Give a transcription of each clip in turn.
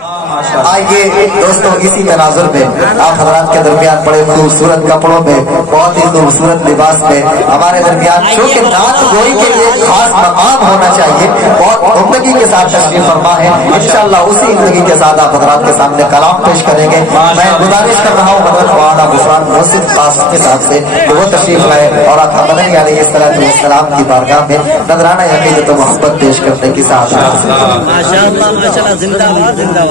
آئیے دوستوں، اسی تناظر میں آپ حضرات کے درمیان بڑے خوبصورت کپڑوں میں، بہت ہی خوبصورت لباس میں ہمارے درمیان، چونکہ نعت گوئی کے لیے خاص مقام ہونا چاہیے، بہت عمدگی کے ساتھ تشریف فرما ہے۔ انشاءاللہ اسی عمدگی کے ساتھ آپ حضرات کے سامنے کلام پیش کریں گے۔ میں گزارش کر رہا ہوں حضرت مولانا غفران محسن خاص کے ساتھ سے کہ وہ تشریف لائے اور آپ مدنی علیہ السلام کی بارگاہ میں نذرانہ عقیدت و محبت پیش کرنے کی سعادت۔ ماشاءاللہ ماشاءاللہ، زندہ باد زندہ باد۔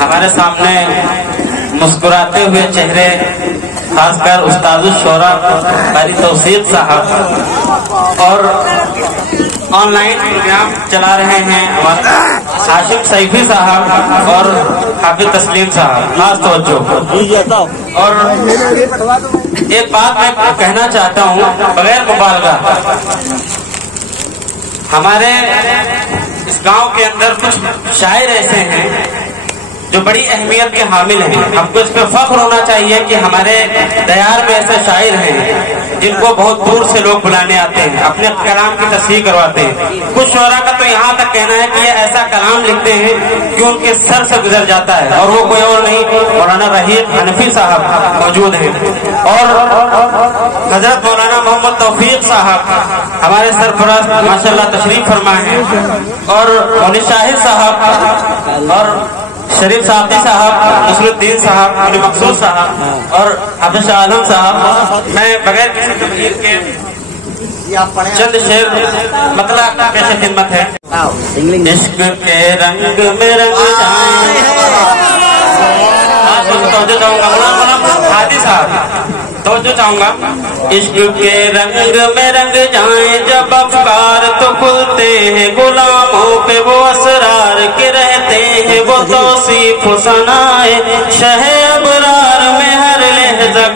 ہمارے سامنے مسکراتے ہوئے چہرے، خاص کر استاد الشورا قاری توصیف صاحب، اور آن لائن پروگرام چلا رہے ہیں عاشق سیفی صاحب اور حافظ تسلیم صاحب، خاص توجہ۔ اور ایک بات میں کہنا چاہتا ہوں بغیر مبالغہ، ہمارے اس گاؤں کے اندر کچھ شاعر ایسے ہیں جو بڑی اہمیت کے حامل ہیں۔ ہم کو اس پہ فخر ہونا چاہیے کہ ہمارے دیار میں ایسے شاعر ہیں جن کو بہت دور سے لوگ بلانے آتے ہیں، اپنے کلام کی تصحیح کرواتے ہیں۔ کچھ شعراء کا تو یہاں تک کہنا ہے کہ یہ ایسا کلام لکھتے ہیں کہ ان کے سر سے گزر جاتا ہے، اور وہ کوئی اور نہیں، مولانا رحیق حنفی صاحب موجود ہیں، اور حضرت مولانا محمد توفیق صاحب ہمارے سرفراز ماشاءاللہ تشریف فرما ہیں، اور مونی شاہد صاحب، اور شریف صاحب صاحب، نصر الدین صاحب، علی مقصود صاحب، اور حافظ شاہ عالم صاحب۔ میں بغیر کسی تقریر کے چند شعر مطلب پیش خدمت ہے۔ عشق کے رنگ میں رنگ جائیں، توجہ چاہوں گا حادی صاحب، توجہ چاہوں گا۔ عشق کے رنگ میں رنگ جائیں جب افکار تو کھلتے ہیں، غلاموں پہ وہ اسرار کے رہتے ہیں، وہ توصیف ثنائے شہ ابرار میں ہر لہجہ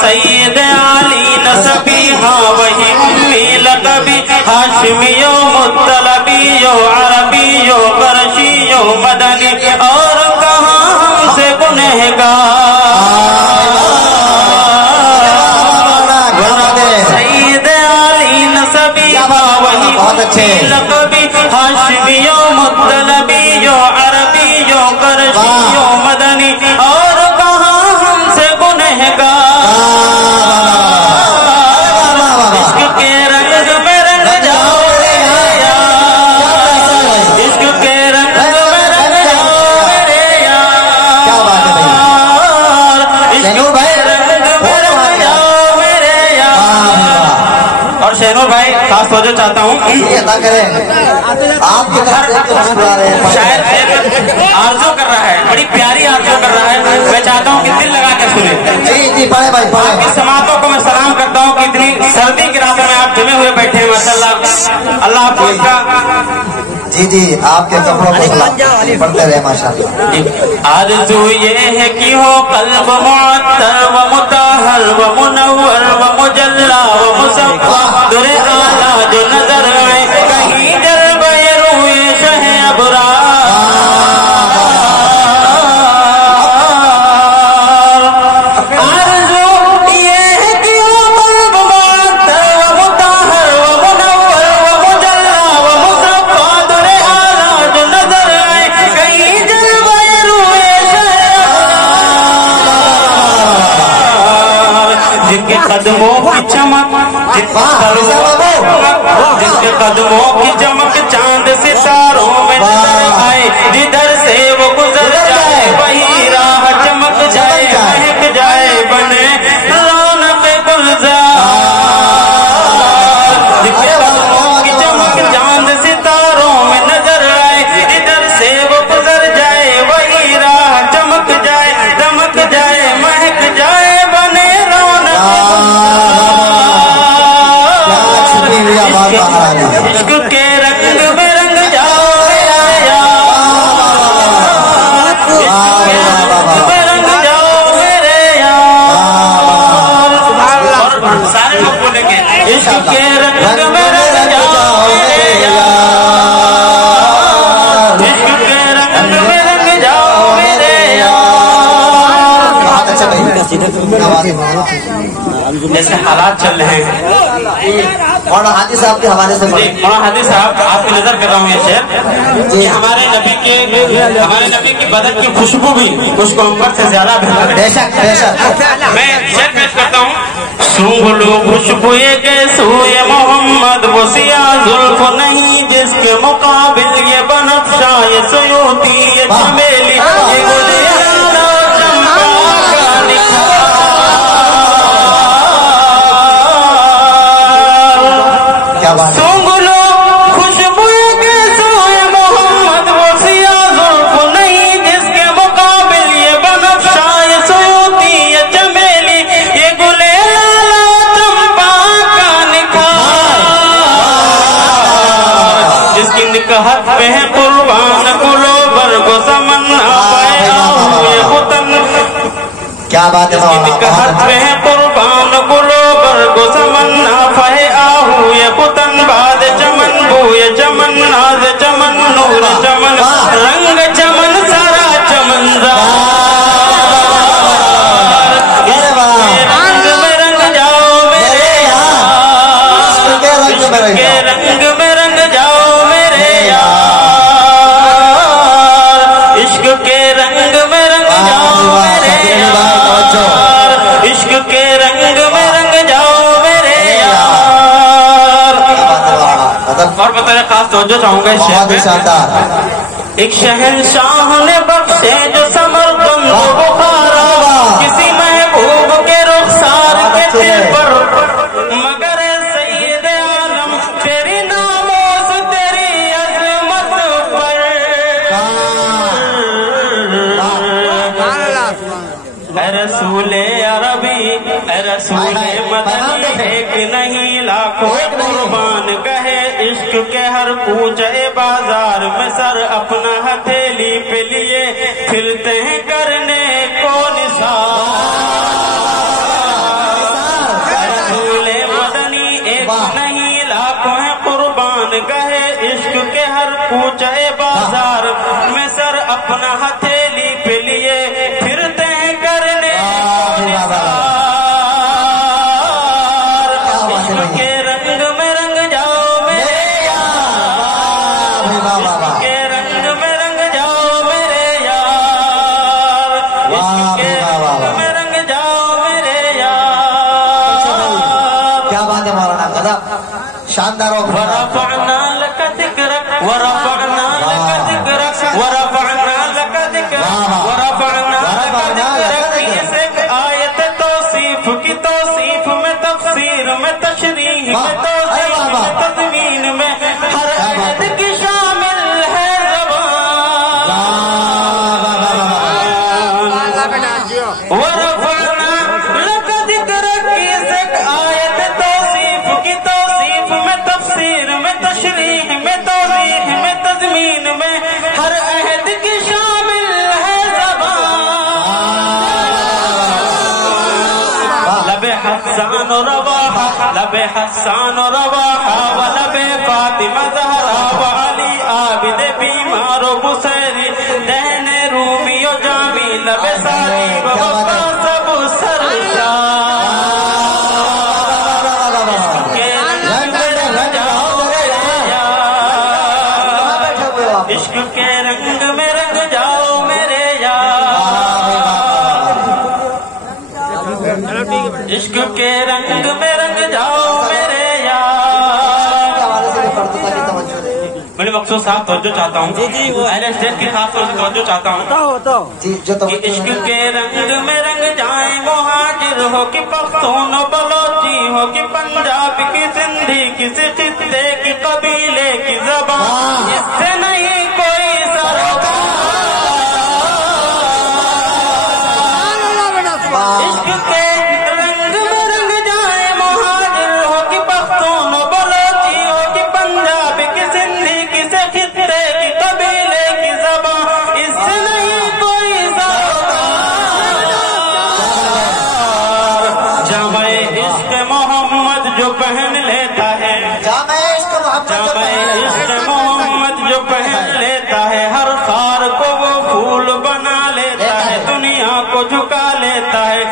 سید علی نسبی، ہاں وہی امی لقبی، ہاشمیو مطلبیو عربیو قرشیو مدنی، اور کہاں ہم سے گنہگار۔ سید علی نسبی، ہاں وہی امی لقبی، ہاشمیو مطلبیو عربیو قرشیو مدنی، اور کہاں ہم سے گنہگار۔ شہنور بھائی خاص توجہ چاہتا ہوں، آپ شاید آرزو کر رہا ہے، بڑی پیاری آرزو کر رہا ہے، میں چاہتا ہوں کہ دل لگا کے سنیں۔ آپ کی سماعتوں کو میں سلام کرتا ہوں کہ اتنی سردی کی راتوں میں آپ جمے ہوئے بیٹھے ہیں، ماشاءاللہ اللہ آپ کو اس کا جی آپ کے کپڑوں کو پڑھتے رہے ماشاءاللہ۔ آرزو یہ ہے کہ ہو قلب معطر و مطہر و منور و مجلا و مصفا، در اعلیٰ جو نظر آئے کہیں جلوہ روئے شہ ابرار۔ آرزو یہ ہے کہ ہو قلب معطر و مطہر و منور و مجلا و مصفا، در اعلیٰ جو نظر آئے کہیں جلوہ روئے شہ ابرار۔ جن کے قدموں کی چمک، جس کے قدموں کی چمک چاند ستاروں میں نظر آئے، جدھر سے وہ گزر جائے وہی راہ چمک جائے، مہک جائے بنے رونق گلزار۔ جس کے قدموں کی چمک چاند ستاروں میں نظر آئے، جدھر سے وہ گزر جائے وہی راہ چمک جائے، دمک جائے، مہک جائے بنے رونق عشق کے رنگ میں رنگ جاؤ जैसे हालात चल रहे हैं। और हाजी साहब के हवाले से मौलाना हाजी साहब आपकी नजर कर रहा हूँ ये शेर कि हमारे नबी की बदन की खुशबू भी उसको अंबर से ज्यादा बेहतर है। बेशक बेशक। मैं शेर पेश करता हूँ। सूंघ खुशबू के सूए मोहम्मद वो सिया जुल्फ नहीं जिसके मुकाबिल ये बनफ्शा ये सयूती ये चमेली ये गुलियारा चंपा का निखार। क्या बात है। सूंघ लो खुशबू के सूए मोहम्मद वो सिया जुल्फ नहीं जिसके मुकाबिल ये बनफ्शा ये सयूती ये चमेली ये गुलियारा जिसकी निकहत पे है कुर्बान गुलोबर को समन्ना पाया हुए वतन। क्या बात है। जिसकी निकहत पे है कुर्बान गुलोबर को समन्ना फहे आहू ये वतन बाद चमन बूए चमन नाज चमन नूर चमन रंग चमन सारा चमनदार। रंग में रंग जाओ मेरे यार के रंग में रंग जाओ मेरे यार इश्क के रंग में रंग जाओ मेरे यार इश्क के रंग में रंग जाओ मेरे यार। और बताने खास तवज्जो चाहूंगा इस शेर में। एक शहंशाह ने बख्शे जो समरकंद बुखारा किसी महबूब के रुखसार के दिल पर मगर सैयद आलम तेरी नामोस तेरी अजमत पर रसूले अरबी रसूले मदनी एक नहीं लाखों कुर्बान कहे इश्क के हर पूजे बाजार में सर अपना हथेली पे लिए फिरते हैं करने को निसार। रसूले मदनी एक नहीं लाखों है कुर्बान कहे इश्क के हर पूजे बाजार में सर अपना हथेली पे लिए फिरते हैं करने के रंग में रंग जाओ मेरे यार के रंग में रंग जाओ मेरे यार के रंग में रंग जाओ मेरे यार। क्या बात है मौलाना कदम शानदार। वरफ़अना लक ज़िक्रक वरफ़अना लक ज़िक्रक वरफ़अना लक ज़िक्रक वरफ़अना लक ज़िक्रक से आयत तौसीफ की तौसीफ में तफसीर में तशरीह में तौसीफ में तदमीन में हर अहद की शामिल है ज़बान। वरफ़अना लक ज़िक्रक से आयत तौसीफ की तौसीफ में तफसीर में तशरीह में तौसीफ में तदमीन में हर अहद की शामिल है ज़बान। लबे हसन रवाहा लबे हसन रवाहा व लबे फातिमा ज़हरा व अली आबिद बीमार व बुसैरी दहने रूमी व जामी लबे सारी व वफा सब सरशार। इश्क के रंग में रंग जाओ मेरे यार इश्क के रंग में रंग जाओ मेरे यार। बड़े मकसूद साहब तवज्जो चाहता हूँ अहले स्टेज की खास तौर से तवज्जो चाहता हूँ कि इश्क के रंग में रंग जाए मुहाजिर हो कि पख्तून बलोची हो कि पंजाब की सिंधी किसी खित्ते की कबीले की ज़बान इससे नहीं कोई इश्क के रंग में रंग जाए मुहाजिर हो कि पख्तून बलोची हो कि पंजाब की सिंधी किसी खित्ते की कबीले की ज़बान इससे नहीं कोई जामे इश्क मोहम्मद जो पहन लेता है जामे इश्क मोहम्मद जो पहन लेता है हर खार को वो फूल बना लेता है दुनिया को झुका लेता है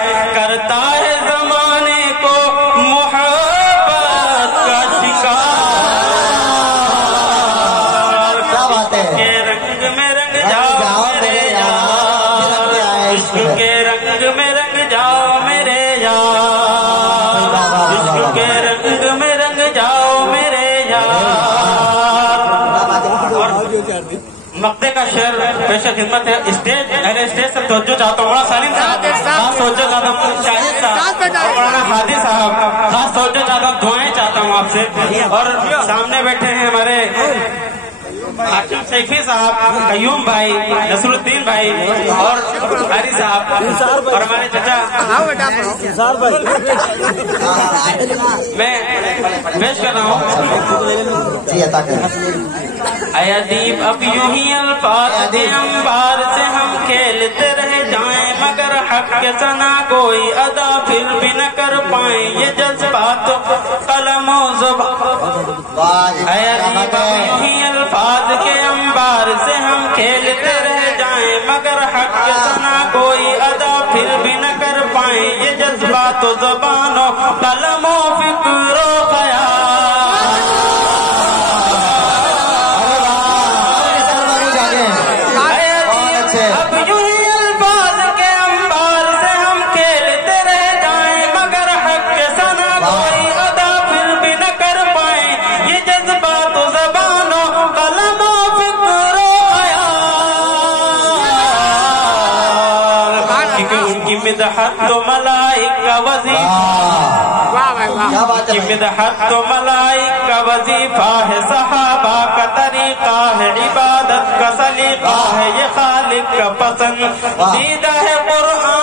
पेश खिदमत है स्टेज अरे स्टेज से तवज्जो चाहता हूँ सलीम साहब खास तवज्जो चाहता हूँ शाहिद साहब मौलाना हादी साहब खास तवज्जो चाहता हूँ दुआएं चाहता हूँ आपसे और सामने बैठे हैं हमारे हाशिम सैफी साहब कयूम भाई नसरुद्दीन भाई और हारी साहब और हमारे चाचा मैं पेश कर रहा हूँ अदीब अब यूं ही अल्फाज के अंबार से हम खेलते रह जाएं मगर हक के सना कोई अदा फिर भी न कर पाए ये जज्बात कलमो ज़ुबान अदीब अब यूं ही अल्फाज के अंबार से हम खेलते रह जाएं मगर हक के सना कोई अदा फिर भी न कर पाए ये जज्बात ज़ुबानो कलमो फिक्रो ख़याल मिदहत तो मलाइक का वजीफा है सहाबा का तरीका है इबादत का सलीका है ये खालिक का पसंद दीदा है कुरान